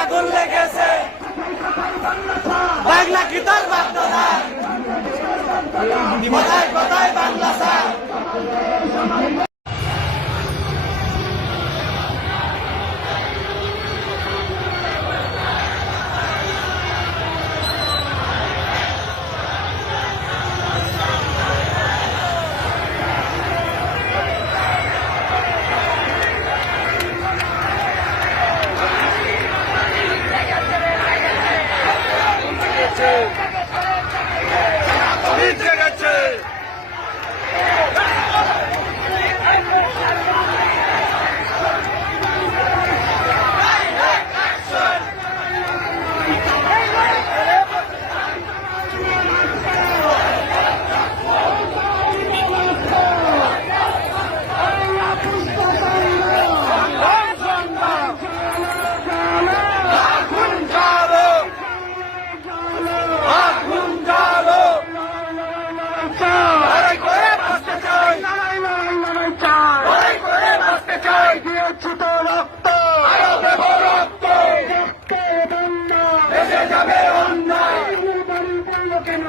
আগুন লেগেছে বাংলা কি তার বাগদা কোথায় কোথায় বাংলা